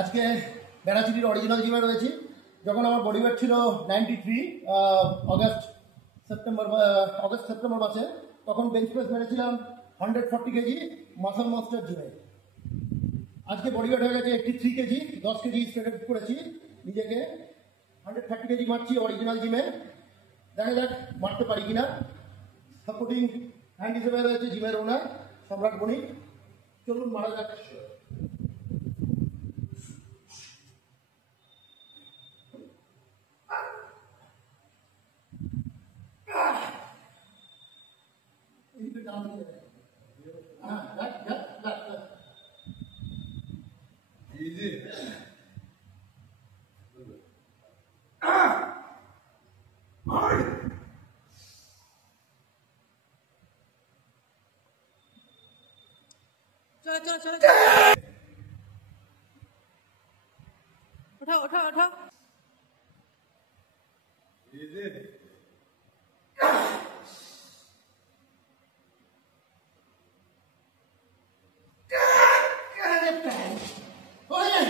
আজকে বেড়াচিটির অরিজিনাল জিমে রয়েছি। যখন আমার বডি ওয়েট ছিল 93 অগস্ট সেপ্টেম্বর মাসে, তখন বেঞ্চ প্রেস মেরেছিলাম 140 কেজি মাসল মাস্টার জিমে। আজকে বডি ওয়েট হয়ে গেছে 83 কেজি, 10 কেজি স্ট্রেট করেছি নিজেকে। 130 কেজি মারছি অরিজিনাল জিমে। দেখা যাক মারতে পারি কিনা। সাপোর্টিং হ্যান্ড হিসেবে রয়েছে জিমের ওনার সম্রাট বণিক। চলুন মারা যাক। Easy. चलो चलो चलो उठाओ उठाओ उठाओ Easy. Oye!